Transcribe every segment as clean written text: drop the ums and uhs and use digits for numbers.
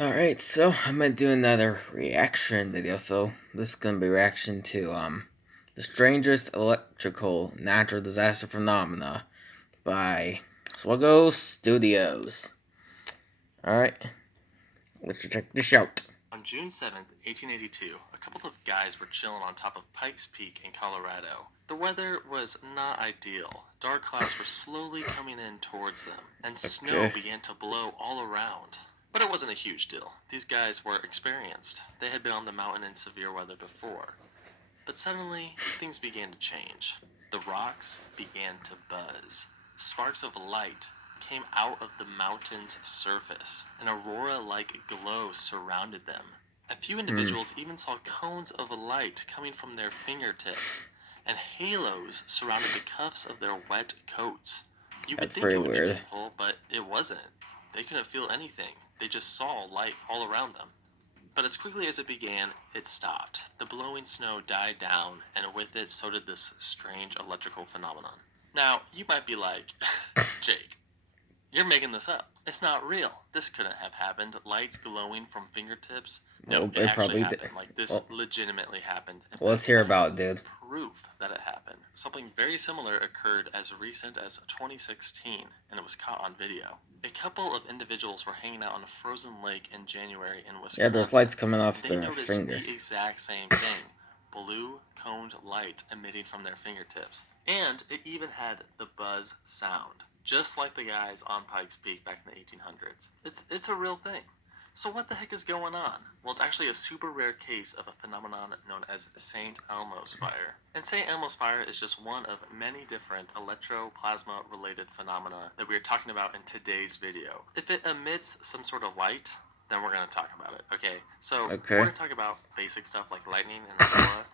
Alright, so I'm gonna do another reaction video. So this is gonna be reaction to The Strangest Electrical Natural Disaster Phenomena by Swegle Studios. Alright, let's check this out. On June 7th, 1882, a couple of guys were chilling on top of Pikes Peak in Colorado. The weather was not ideal. Dark clouds were slowly coming in towards them, and snow began to blow all around. But it wasn't a huge deal. These guys were experienced. They had been on the mountain in severe weather before. But suddenly, things began to change. The rocks began to buzz. Sparks of light came out of the mountain's surface. An aurora-like glow surrounded them. A few individuals even saw cones of light coming from their fingertips, and halos surrounded the cuffs of their wet coats. You would think it would be painful, but it wasn't. They couldn't feel anything. They just saw light all around them. But as quickly as it began, it stopped. The blowing snow died down, and with it, so did this strange electrical phenomenon. Now, you might be like, Jake, you're making this up. It's not real. This couldn't have happened. Lights glowing from fingertips. No, it actually happened. Like, this legitimately happened. Well, let's hear about it, dude. Proof that it happened. Something very similar occurred as recent as 2016, and it was caught on video. A couple of individuals were hanging out on a frozen lake in January in Wisconsin. Yeah, there's lights coming off their fingers. They noticed the exact same thing. Blue coned lights emitting from their fingertips. And it even had the buzz sound, just like the guys on Pikes Peak back in the 1800s. It's a real thing. So what the heck is going on? Well, it's actually a super rare case of a phenomenon known as St. Elmo's fire. And St. Elmo's fire is just one of many different electroplasma-related phenomena that we are talking about in today's video. If it emits some sort of light, then we're going to talk about it. Okay, so we're going to talk about basic stuff like lightning and aurora,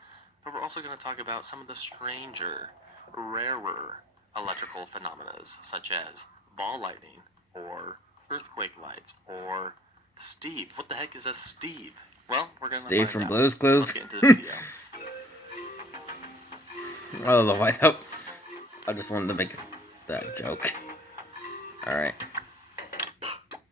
but we're also going to talk about some of the stranger, rarer electrical phenomena, such as ball lightning, or earthquake lights, or Steve. What the heck is a Steve? Well, we're gonna Steve find from out. Blue's Clues. Let's get into the video. I don't know why that. I just wanted to make that joke. Alright.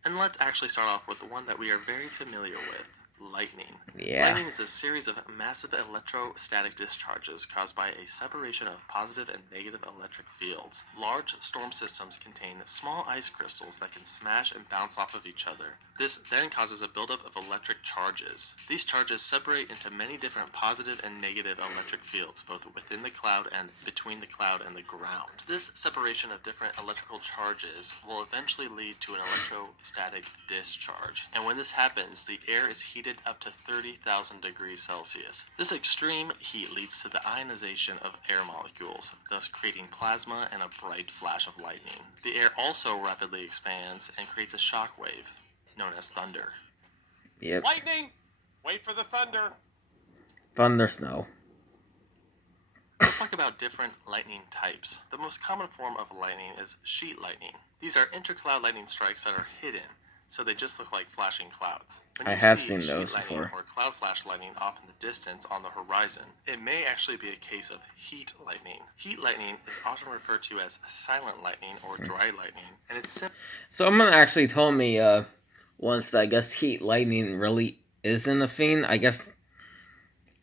And let's actually start off with the one that we are very familiar with. Lightning. Yeah. Lightning is a series of massive electrostatic discharges caused by a separation of positive and negative electric fields. Large storm systems contain small ice crystals that can smash and bounce off of each other. This then causes a buildup of electric charges. These charges separate into many different positive and negative electric fields, both within the cloud and between the cloud and the ground. This separation of different electrical charges will eventually lead to an electrostatic discharge. And when this happens, the air is heated up to 30,000 degrees Celsius. This extreme heat leads to the ionization of air molecules, thus creating plasma and a bright flash of lightning. The air also rapidly expands and creates a shock wave, known as thunder. Yep. Lightning! Wait for the thunder! Thunder snow. Let's talk about different lightning types. The most common form of lightning is sheet lightning. These are intercloud lightning strikes that are hidden, so they just look like flashing clouds. When you have see seen sheet those lightning before. or cloud flash lightning off in the distance on the horizon, it may actually be a case of heat lightning. Heat lightning is often referred to as silent lightning or dry lightning, and it's Someone actually told me once that I guess heat lightning really isn't a thing. I guess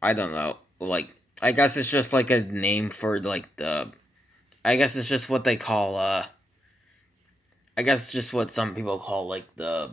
I don't know. Like, I guess it's just like a name for like the. I guess it's just what they call I guess it's just what some people call like the,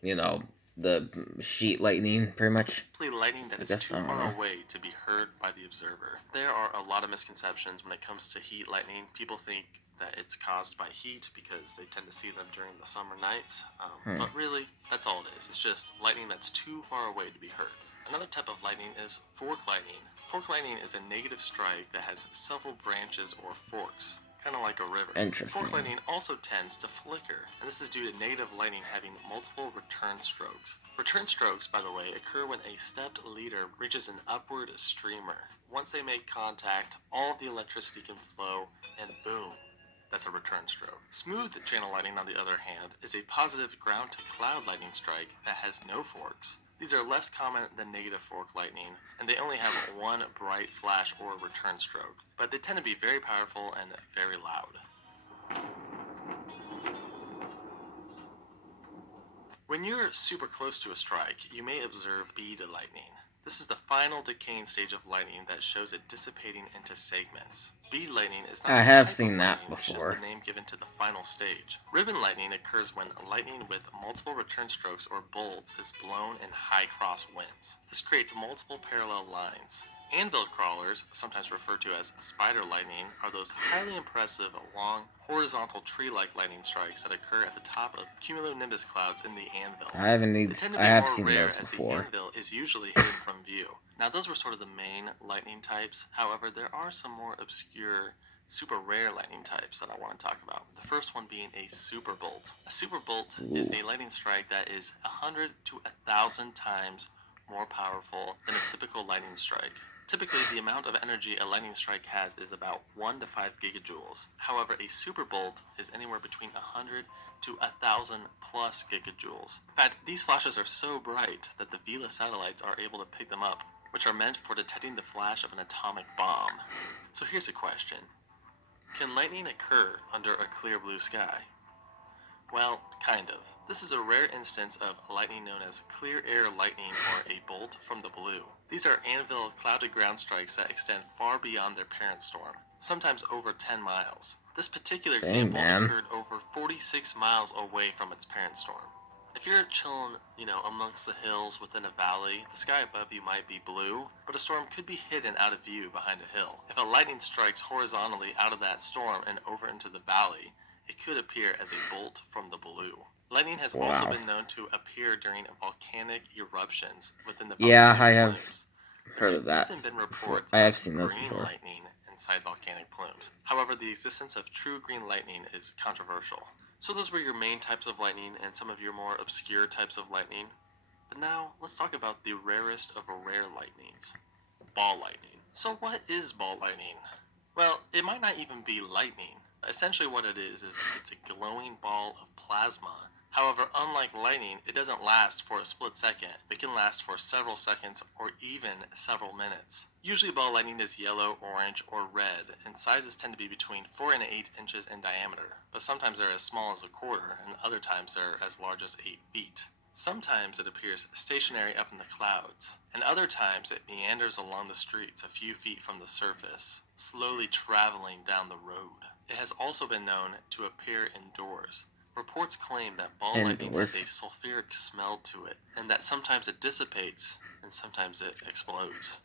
the sheet lightning, pretty much. Lightning that is too far away to be heard by the observer. There are a lot of misconceptions when it comes to heat lightning. People think that it's caused by heat because they tend to see them during the summer nights, but really, that's all it is. It's just lightning that's too far away to be heard. Another type of lightning is fork lightning. Fork lightning is a negative strike that has several branches or forks, kind of like a river. Interesting. Fork lightning also tends to flicker, and this is due to negative lightning having multiple return strokes. Return strokes, by the way, occur when a stepped leader reaches an upward streamer. Once they make contact, all of the electricity can flow, and boom, that's a return stroke. Smooth channel lightning, on the other hand, is a positive ground-to-cloud lightning strike that has no forks. These are less common than negative fork lightning, and they only have one bright flash or return stroke, but they tend to be very powerful and very loud. When you're super close to a strike, you may observe bead lightning. This is the final decaying stage of lightning that shows it dissipating into segments. Bead lightning is not I a have type seen of that lightning, it's just before. the name given to the final stage. Ribbon lightning occurs when lightning with multiple return strokes or bolts is blown in high cross winds. This creates multiple parallel lines. Anvil crawlers, sometimes referred to as spider lightning, are those highly impressive, long, horizontal tree-like lightning strikes that occur at the top of cumulonimbus clouds in the anvil. I have seen Rare those as the before. anvil is usually hidden from view. Now those were sort of the main lightning types. However, there are some more obscure, super rare lightning types that I want to talk about. The first one being a super bolt. A super bolt is a lightning strike that is 100 to 1,000 times more powerful than a typical lightning strike. Typically, the amount of energy a lightning strike has is about 1 to 5 gigajoules. However, a super bolt is anywhere between 100 to 1,000 plus gigajoules. In fact, these flashes are so bright that the Vela satellites are able to pick them up, which are meant for detecting the flash of an atomic bomb. So here's a question. Can lightning occur under a clear blue sky? Well, kind of. This is a rare instance of lightning known as clear air lightning or a bolt from the blue. These are anvil clouded ground strikes that extend far beyond their parent storm, sometimes over 10 miles. This particular example occurred over 46 miles away from its parent storm. If you're chilling, amongst the hills within a valley, the sky above you might be blue, but a storm could be hidden out of view behind a hill. If a lightning strikes horizontally out of that storm and over into the valley, it could appear as a bolt from the blue. Lightning has also been known to appear during volcanic eruptions within the volcanic I have plumes. heard of that. There have been reports I have of seen those green before. lightning inside volcanic plumes. However, the existence of true green lightning is controversial. So those were your main types of lightning and some of your more obscure types of lightning. But now, let's talk about the rarest of rare lightnings. Ball lightning. So what is ball lightning? Well, it might not even be lightning. Essentially what it is it's a glowing ball of plasma. However, unlike lightning, it doesn't last for a split second. It can last for several seconds or even several minutes. Usually ball lightning is yellow, orange, or red, and sizes tend to be between 4 and 8 inches in diameter, but sometimes they're as small as a quarter, and other times they're as large as 8 feet. Sometimes it appears stationary up in the clouds, and other times it meanders along the streets a few feet from the surface, slowly traveling down the road. It has also been known to appear indoors. Reports claim that ball lightning has a sulfuric smell to it, and that sometimes it dissipates, and sometimes it explodes.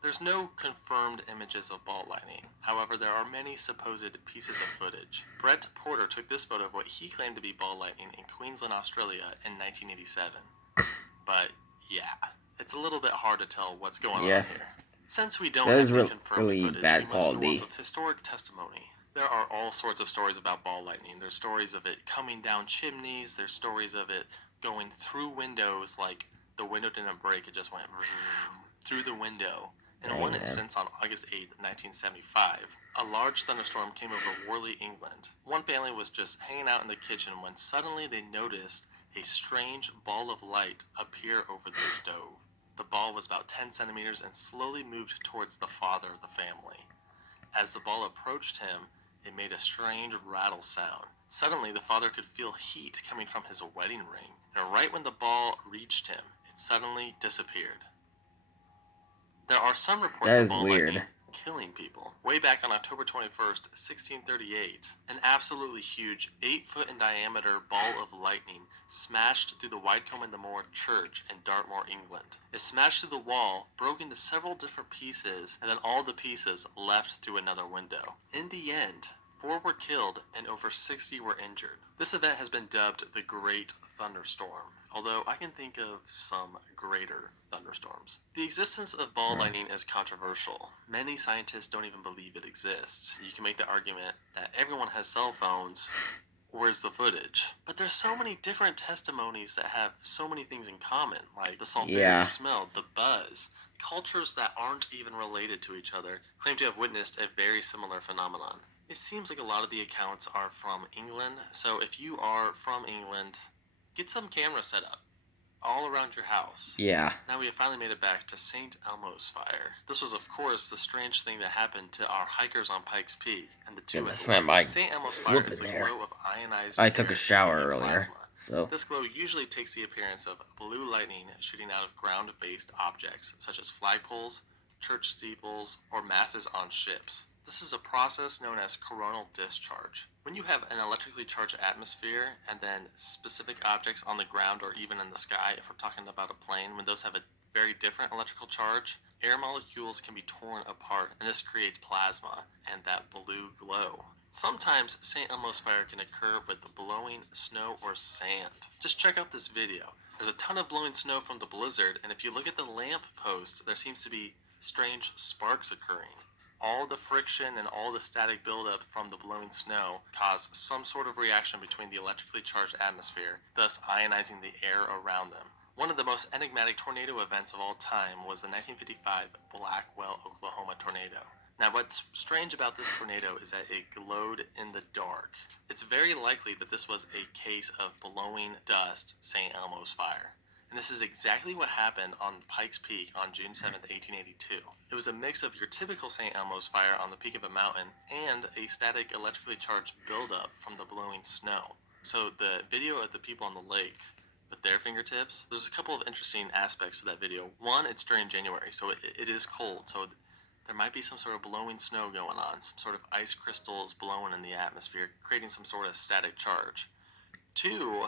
There's no confirmed images of ball lightning. However, there are many supposed pieces of footage. Brett Porter took this photo of what he claimed to be ball lightning in Queensland, Australia in 1987. But, yeah, it's a little bit hard to tell what's going on here. Since we don't have any confirmed footage, we must go off of historic testimony. There are all sorts of stories about ball lightning. There's stories of it coming down chimneys. There's stories of it going through windows, like the window didn't break, it just went through the window. In one instance, on August 8, 1975, a large thunderstorm came over Worley, England. One family was just hanging out in the kitchen when suddenly they noticed a strange ball of light appear over the stove. The ball was about 10 centimeters and slowly moved towards the father of the family. As the ball approached him, it made a strange rattle sound. Suddenly, the father could feel heat coming from his wedding ring, and right when the ball reached him, it suddenly disappeared. There are some reports of ball lightning killing people. Way back on October 21st, 1638, an absolutely huge 8-foot in diameter ball of lightning smashed through the Wycombe and the Moor Church in Dartmoor, England. It smashed through the wall, broke into several different pieces, and then all the pieces left through another window. In the end, 4 were killed and over 60 were injured. This event has been dubbed the Great Thunderstorm, although I can think of some greater thunderstorms. The existence of ball lightning is controversial. Many scientists don't even believe it exists. You can make the argument that everyone has cell phones. Where's the footage? But there's so many different testimonies that have so many things in common, like the sulfuric smell, the buzz. Cultures that aren't even related to each other claim to have witnessed a very similar phenomenon. It seems like a lot of the accounts are from England, so if you are from England, get some cameras set up all around your house. Now we have finally made it back to St. Elmo's fire. This was, of course, the strange thing that happened to our hikers on Pikes Peak and the two St. Elmo's fire is the glow of ionized I took a shower and earlier. plasma. So This glow usually takes the appearance of blue lightning shooting out of ground-based objects, such as flagpoles, church steeples, or masses on ships. This is a process known as coronal discharge. When you have an electrically charged atmosphere and then specific objects on the ground or even in the sky, if we're talking about a plane, when those have a very different electrical charge, air molecules can be torn apart, and this creates plasma and that blue glow. Sometimes St. Elmo's fire can occur with blowing snow or sand. Just check out this video. There's a ton of blowing snow from the blizzard, and if you look at the lamp post, there seems to be strange sparks occurring. All the friction and all the static buildup from the blowing snow cause some sort of reaction between the electrically charged atmosphere, thus ionizing the air around them. One of the most enigmatic tornado events of all time was the 1955 Blackwell, Oklahoma tornado. Now, what's strange about this tornado is that it glowed in the dark. It's very likely that this was a case of blowing dust St. Elmo's fire. And this is exactly what happened on Pikes Peak on June 7th, 1882. It was a mix of your typical St. Elmo's fire on the peak of a mountain and a static electrically charged buildup from the blowing snow. So the video of the people on the lake with their fingertips, there's a couple of interesting aspects to that video. One, it's during January, so it is cold, so there might be some sort of blowing snow going on, some sort of ice crystals blowing in the atmosphere, creating some sort of static charge. Two,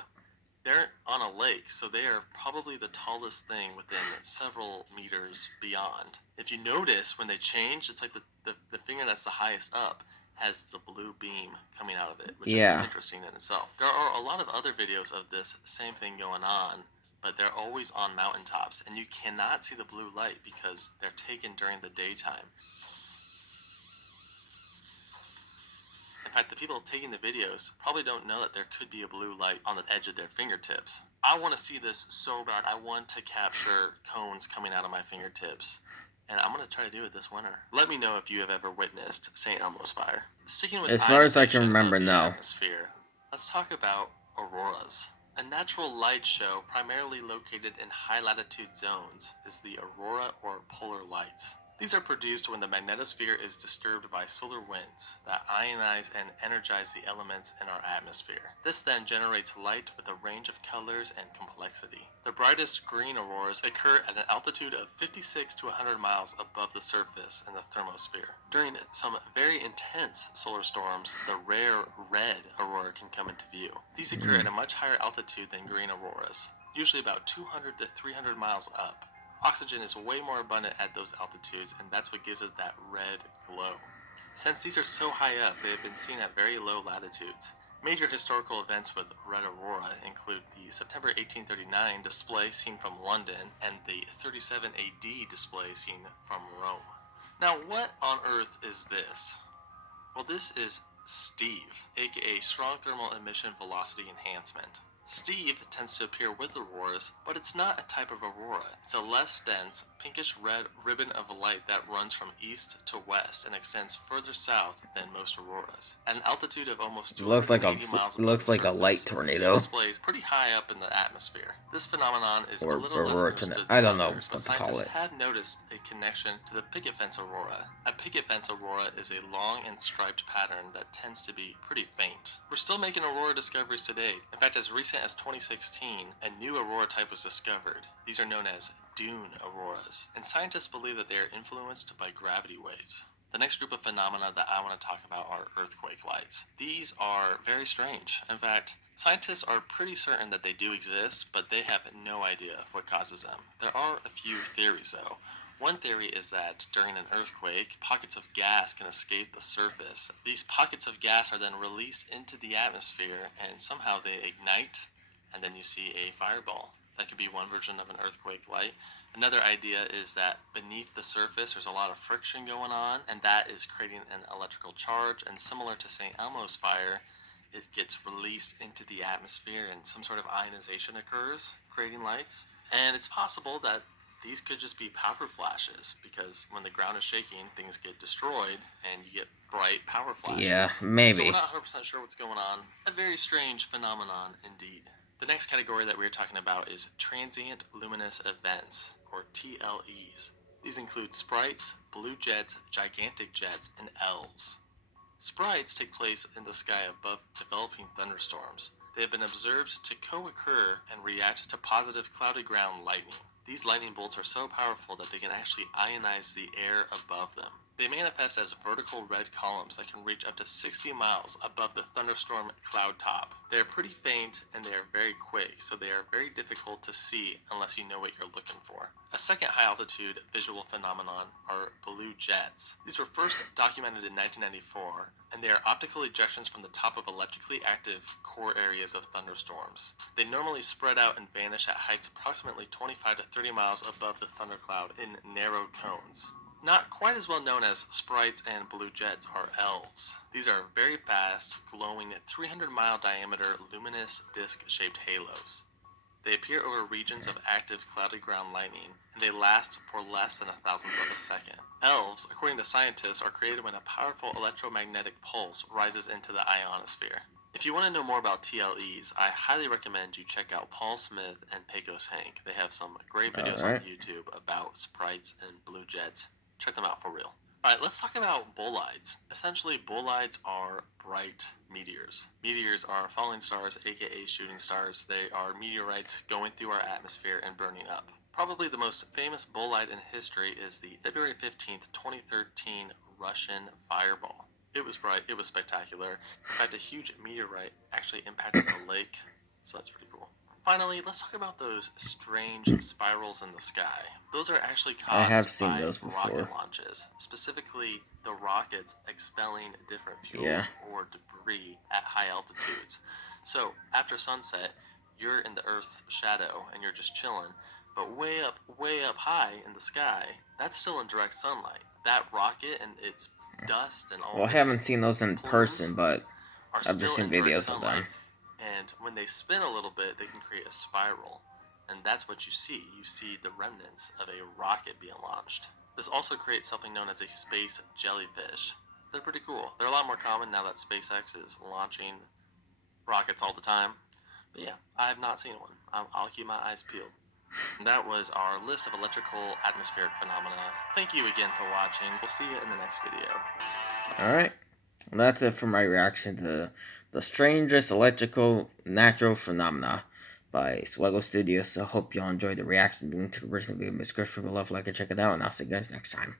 they're on a lake, so they are probably the tallest thing within several meters beyond. If you notice, when they change, it's like the finger that's the highest up has the blue beam coming out of it, which is interesting in itself. There are a lot of other videos of this same thing going on, but they're always on mountaintops, and you cannot see the blue light because they're taken during the daytime. In fact, the people taking the videos probably don't know that there could be a blue light on the edge of their fingertips. I want to see this so bad. I want to capture cones coming out of my fingertips, and I'm going to try to do it this winter. Let me know if you have ever witnessed St. Elmo's fire. Sticking with as far as I can ionization remember, of the no. atmosphere, let's talk about auroras. A natural light show primarily located in high latitude zones is the aurora or polar lights. These are produced when the magnetosphere is disturbed by solar winds that ionize and energize the elements in our atmosphere. This then generates light with a range of colors and complexity. The brightest green auroras occur at an altitude of 56 to 100 miles above the surface in the thermosphere. During some very intense solar storms, the rare red aurora can come into view. These occur at a much higher altitude than green auroras, usually about 200 to 300 miles up. Oxygen is way more abundant at those altitudes, and that's what gives it that red glow. Since these are so high up, they have been seen at very low latitudes. Major historical events with red aurora include the September 1839 display seen from London and the 37 AD display seen from Rome. Now, what on earth is this? Well, this is Steve, aka strong thermal emission velocity enhancement. Steve tends to appear with auroras, but it's not a type of aurora. It's a less dense, pinkish-red ribbon of light that runs from east to west and extends further south than most auroras. At an altitude of almost 280 miles above the surface, a light tornado. it displays pretty high up in the atmosphere. This phenomenon is a little less understood I than don't know others, but what to call scientists it. have noticed a connection to the picket fence aurora. A picket fence aurora is a long and striped pattern that tends to be pretty faint. We're still making aurora discoveries today. In fact, as recent as 2016, a new aurora type was discovered. These are known as dune auroras, and scientists believe that they are influenced by gravity waves. The next group of phenomena that I want to talk about are earthquake lights. These are very strange. In fact, scientists are pretty certain that they do exist, but they have no idea what causes them. There are a few theories, though. One theory is that during an earthquake, pockets of gas can escape the surface. These pockets of gas are then released into the atmosphere, and somehow they ignite, and then you see a fireball. That could be one version of an earthquake light. Another idea is that beneath the surface there's a lot of friction going on, and that is creating an electrical charge, and similar to St. Elmo's fire, it gets released into the atmosphere and some sort of ionization occurs, creating lights. And it's possible that these could just be power flashes, because when the ground is shaking, things get destroyed and you get bright power flashes. Yeah, So maybe. we're not 100% sure what's going on. A very strange phenomenon indeed. The next category that we're talking about is transient luminous events, or TLEs. These include sprites, blue jets, gigantic jets, and elves. Sprites take place in the sky above developing thunderstorms. They have been observed to co-occur and react to positive cloudy ground lightning. These lightning bolts are so powerful that they can actually ionize the air above them. They manifest as vertical red columns that can reach up to 60 miles above the thunderstorm cloud top. They are pretty faint and they are very quick, so they are very difficult to see unless you know what you're looking for. A second high-altitude visual phenomenon are blue jets. These were first documented in 1994, and they are optical ejections from the top of electrically active core areas of thunderstorms. They normally spread out and vanish at heights approximately 25 to 30 miles above the thundercloud in narrow cones. Not quite as well known as sprites and blue jets are elves. These are very fast, glowing 300-mile diameter luminous disc-shaped halos. They appear over regions of active cloudy ground lightning, and they last for less than a thousandth of a second. Elves, according to scientists, are created when a powerful electromagnetic pulse rises into the ionosphere. If you want to know more about TLEs, I highly recommend you check out Paul Smith and Pecos Hank. They have some great videos on YouTube about sprites and blue jets. Check them out for real. Alright, let's talk about bolides. Essentially, bolides are bright meteors. Meteors are falling stars, aka shooting stars. They are meteorites going through our atmosphere and burning up. Probably the most famous bolide in history is the February 15th, 2013 Russian fireball. It was bright, it was spectacular. In fact, a huge meteorite actually impacted the lake, so that's pretty cool. Finally, let's talk about those strange spirals in the sky. Those are actually caused by rocket launches, specifically the rockets expelling different fuels or debris at high altitudes. So, after sunset, you're in the Earth's shadow and you're just chilling, but way up high in the sky, that's still in direct sunlight. That rocket and its dust and all I haven't seen those in person, but I've just seen videos of them. And when they spin a little bit, they can create a spiral. And that's what you see. You see the remnants of a rocket being launched. This also creates something known as a space jellyfish. They're pretty cool. They're a lot more common now that SpaceX is launching rockets all the time. But yeah, I have not seen one. I'll keep my eyes peeled. And that was our list of electrical atmospheric phenomena. Thank you again for watching. We'll see you in the next video. Alright. That's it for my reaction to The Strangest Electrical Natural Phenomena by Swegle Studios. So hope y'all enjoyed the reaction. The link to the original video in the description below. Like and check it out, and I'll see you guys next time.